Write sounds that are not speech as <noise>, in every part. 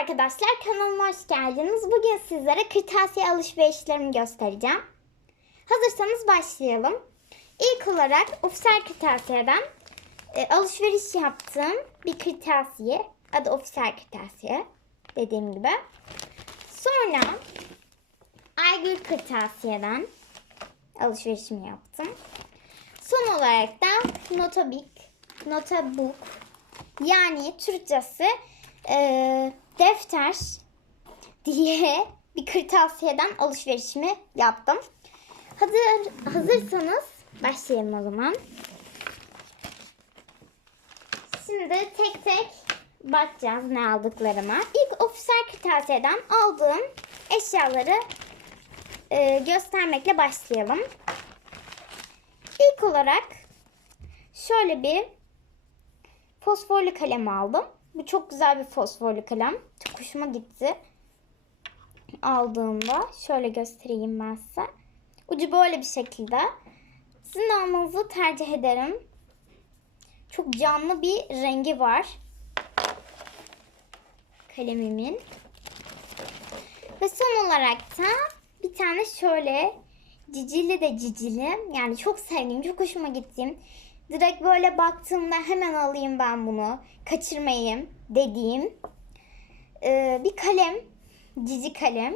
arkadaşlar kanalıma hoş geldiniz. Bugün sizlere kırtasiye alışverişlerimi göstereceğim. Hazırsanız başlayalım. İlk olarak Ofisel Kırtasiye'den e, alışveriş yaptığım bir kırtasiye. Adı Ofisel Kırtasiye dediğim gibi. Sonra Aygül Kırtasiye'den alışverişimi yaptım. Son olarak da Notabik, Notabook yani Türkçesi e, defter diye bir kırtasiyeden alışverişimi yaptım. Hazır hazırsanız başlayalım o zaman. Şimdi tek tek bakacağız ne aldıklarıma. İlk ofisler kırtasiyeden aldığım eşyaları e, göstermekle başlayalım. İlk olarak şöyle bir fosforlu kalem aldım. Bu çok güzel bir fosforlu kalem. Çok hoşuma gitti. Aldığımda şöyle göstereyim ben size. Ucu böyle bir şekilde. Sizin almanızı tercih ederim. Çok canlı bir rengi var. Kalemimin. Ve son olarak da bir tane şöyle cicili de cicili. Yani çok sevdiğim, çok hoşuma gittiğim. Direkt böyle baktığımda hemen alayım ben bunu. Kaçırmayayım dediğim ee, bir kalem. Cici kalem.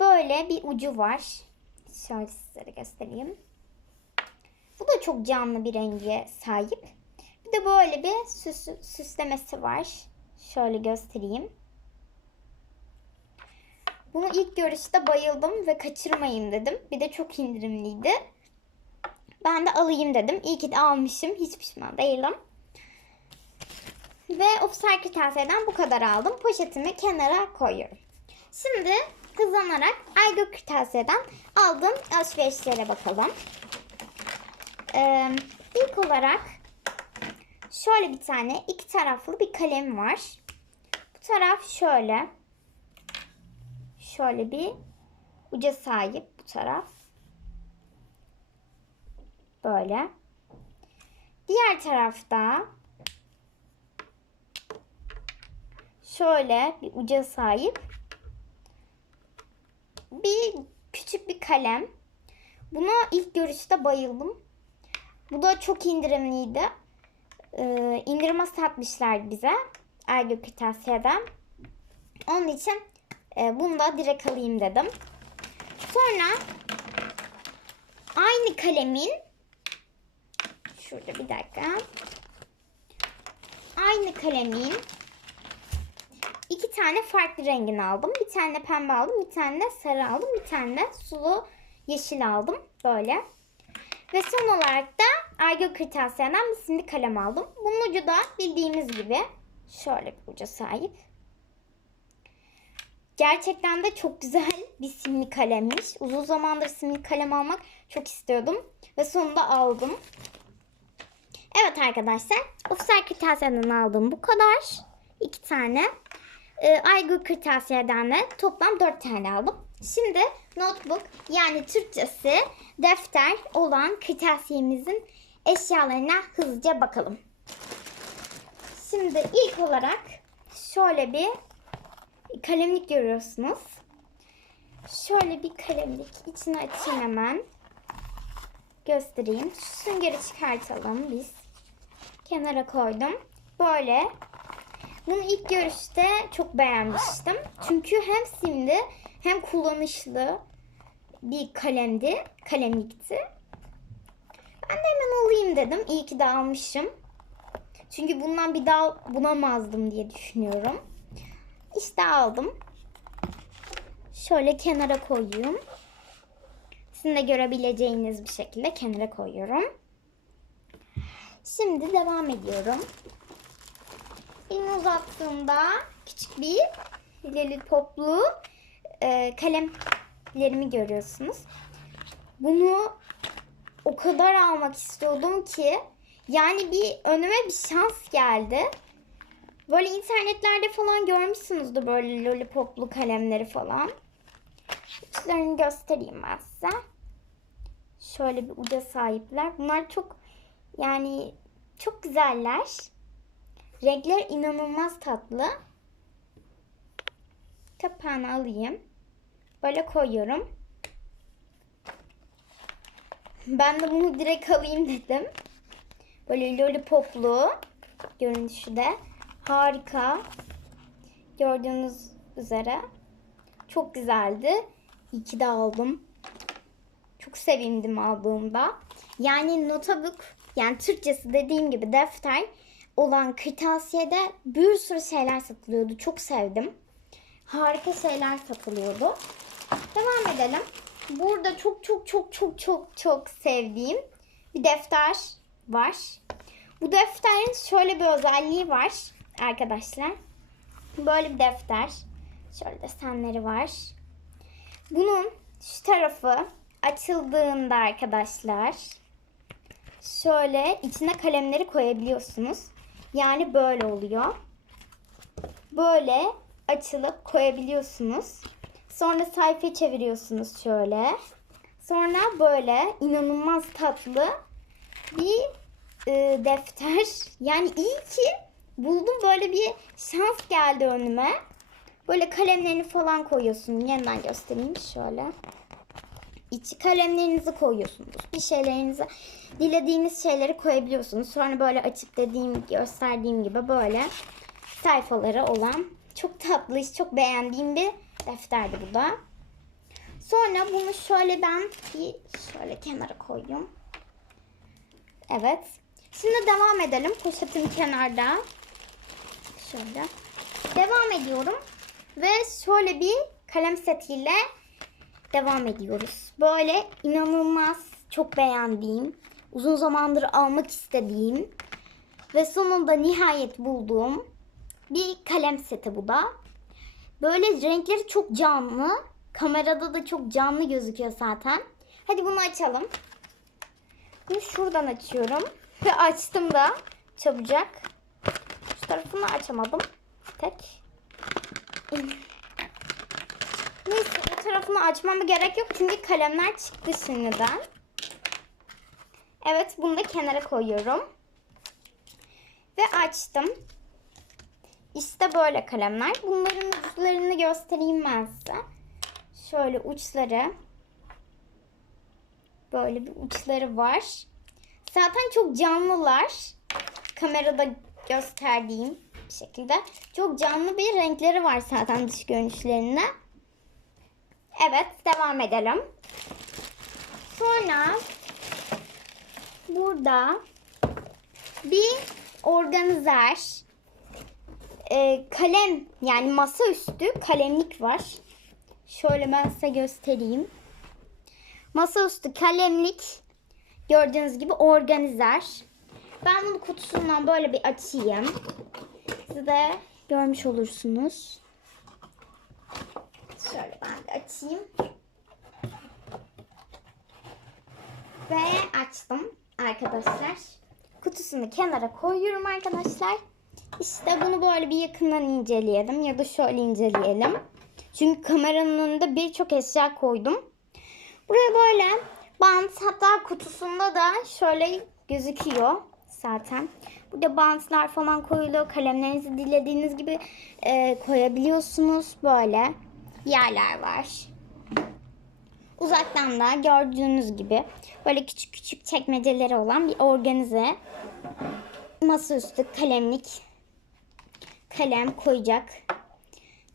Böyle bir ucu var. Şöyle sizlere göstereyim. Bu da çok canlı bir rengi sahip. Bir de böyle bir süs, süslemesi var. Şöyle göstereyim. Bunu ilk görüşte bayıldım ve kaçırmayın dedim. Bir de çok indirimliydi. Ben de alayım dedim. İyi ki de almışım. Hiç pişman değilim. Ve ofisler kırtasiyeden bu kadar aldım. Poşetimi kenara koyuyorum. Şimdi hızlanarak Aygül Kırtasiye'den aldığım alışverişlere bakalım. Ee, ilk olarak şöyle bir tane iki taraflı bir kalem var. Bu taraf şöyle. Şöyle bir uca sahip bu taraf. Böyle. Diğer tarafta şöyle bir uca sahip bir küçük bir kalem. Buna ilk görüşte bayıldım. Bu da çok indirimliydi. Ee, indirime satmışlar bize. Ergü Kırtasiye'den. Onun için e, bunu da direkt alayım dedim. Sonra aynı kalemin şurada bir dakika. Aynı kalemin iki tane farklı rengini aldım. Bir tane pembe aldım, bir tane sarı aldım, bir tane sulu yeşil aldım. Böyle. Ve son olarak da Aygül Kırtasiye'den bir simli kalem aldım. Bunun ucu da bildiğimiz gibi şöyle bir uca sahip. Gerçekten de çok güzel bir simli kalemmiş. Uzun zamandır simli kalem almak çok istiyordum. Ve sonunda aldım. Evet arkadaşlar. Ofisel Kırtasiye'den aldığım bu kadar. İki tane. Ee, Aygül Kırtasiye'den de toplam dört tane aldım. Şimdi notebook yani Türkçesi defter olan kırtasiyemizin eşyalarına hızlıca bakalım. Şimdi ilk olarak şöyle bir kalemlik görüyorsunuz. Şöyle bir kalemlik. içini açayım hemen. Göstereyim. Şu süngeri çıkartalım biz. Kenara koydum. Böyle. Bunu ilk görüşte çok beğenmiştim. Çünkü hem simli hem kullanışlı bir kalemdi. Kalemlikti. Ben de hemen alayım dedim. İyi ki de almışım. Çünkü bundan bir daha bulamazdım diye düşünüyorum. İşte aldım. Şöyle kenara koyuyorum. Sizin de görebileceğiniz bir şekilde kenara koyuyorum. Şimdi devam ediyorum. Elimi uzattığımda küçük bir lollipoplu e, kalemlerimi görüyorsunuz. Bunu o kadar almak istiyordum ki yani bir önüme bir şans geldi. Böyle internetlerde falan görmüşsünüzdür böyle lollipoplu kalemleri falan. İçlerini göstereyim ben size. Şöyle bir uca sahipler. Bunlar çok yani çok güzeller. Renkler inanılmaz tatlı. Kapağını alayım. Böyle koyuyorum. Ben de bunu direkt alayım dedim. Böyle lollipoplu görünüşü de harika. Gördüğünüz üzere çok güzeldi. İyi ki de aldım. Çok sevindim aldığımda. Yani notebook yani Türkçesi dediğim gibi defter olan kırtasiyede bir sürü şeyler satılıyordu. Çok sevdim. Harika şeyler satılıyordu. Devam edelim. Burada çok çok çok çok çok çok sevdiğim bir defter var. Bu defterin şöyle bir özelliği var arkadaşlar. Böyle bir defter. Şöyle desenleri var. Bunun şu tarafı açıldığında arkadaşlar şöyle içine kalemleri koyabiliyorsunuz. Yani böyle oluyor. Böyle açılıp koyabiliyorsunuz. Sonra sayfa çeviriyorsunuz şöyle. Sonra böyle inanılmaz tatlı bir e, defter. <laughs> Yani iyi ki buldum böyle bir şans geldi önüme. Böyle kalemlerini falan koyuyorsun. Yeniden göstereyim şöyle. İçi kalemlerinizi koyuyorsunuz. Bir şeylerinizi, dilediğiniz şeyleri koyabiliyorsunuz. Sonra böyle açıp dediğim, gösterdiğim gibi böyle sayfaları olan çok tatlı, çok beğendiğim bir defterdi bu da. Sonra bunu şöyle ben bir şöyle kenara koyayım. Evet. Şimdi devam edelim. Poşetim kenarda. Şöyle. Devam ediyorum. Ve şöyle bir kalem setiyle devam ediyoruz. Böyle inanılmaz çok beğendiğim, uzun zamandır almak istediğim ve sonunda nihayet bulduğum bir kalem seti bu da. Böyle renkleri çok canlı. Kamerada da çok canlı gözüküyor zaten. Hadi bunu açalım. Bunu şuradan açıyorum. Ve açtım da çabucak. Şu tarafını açamadım. Tek. Neyse bu tarafını açmama gerek yok. Çünkü kalemler çıktı şimdiden. Evet bunu da kenara koyuyorum. Ve açtım. İşte böyle kalemler. Bunların uçlarını göstereyim ben size. Şöyle uçları. Böyle bir uçları var. Zaten çok canlılar. Kamerada gösterdiğim şekilde. Çok canlı bir renkleri var zaten dış görünüşlerine. Evet devam edelim. Sonra burada bir organizer e, kalem yani masaüstü kalemlik var. Şöyle ben size göstereyim. Masaüstü kalemlik gördüğünüz gibi organizer. Ben bunu kutusundan böyle bir açayım. Siz de görmüş olursunuz. Şöyle ben de açayım. Ve açtım arkadaşlar. Kutusunu kenara koyuyorum arkadaşlar. İşte bunu böyle bir yakından inceleyelim ya da şöyle inceleyelim. Çünkü kameranın önünde birçok eşya koydum. Buraya böyle bant hatta kutusunda da şöyle gözüküyor zaten. Burada bantlar falan koyuluyor. Kalemlerinizi dilediğiniz gibi e, koyabiliyorsunuz. Böyle yerler var. Uzaktan da gördüğünüz gibi böyle küçük küçük çekmeceleri olan bir organize masaüstü kalemlik kalem koyacak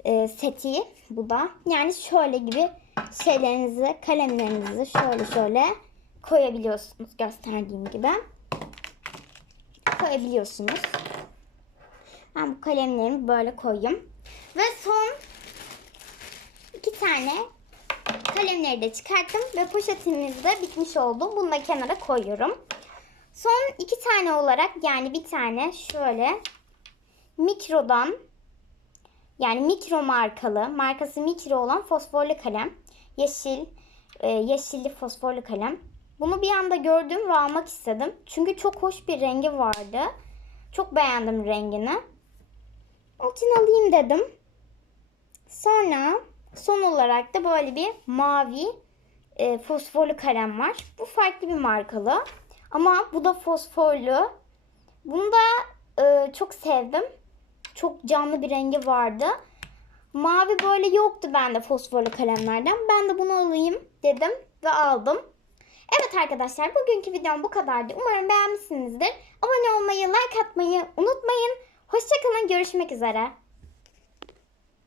e, seti bu da. Yani şöyle gibi şeylerinizi, kalemlerinizi şöyle şöyle koyabiliyorsunuz gösterdiğim gibi. Koyabiliyorsunuz. Ben bu kalemlerimi böyle koyayım. Ve son tane kalemleri de çıkarttım ve poşetimiz de bitmiş oldu. Bunu da kenara koyuyorum. Son iki tane olarak yani bir tane şöyle mikrodan yani mikro markalı markası mikro olan fosforlu kalem. Yeşil, e, yeşilli fosforlu kalem. Bunu bir anda gördüm ve almak istedim. Çünkü çok hoş bir rengi vardı. Çok beğendim rengini. Onun için alayım dedim. Sonra son olarak da böyle bir mavi e, fosforlu kalem var. Bu farklı bir markalı. Ama bu da fosforlu. Bunu da e, çok sevdim. Çok canlı bir rengi vardı. Mavi böyle yoktu bende fosforlu kalemlerden. Ben de bunu alayım dedim ve aldım. Evet arkadaşlar bugünkü videom bu kadardı. Umarım beğenmişsinizdir. Abone olmayı, like atmayı unutmayın. Hoşçakalın görüşmek üzere.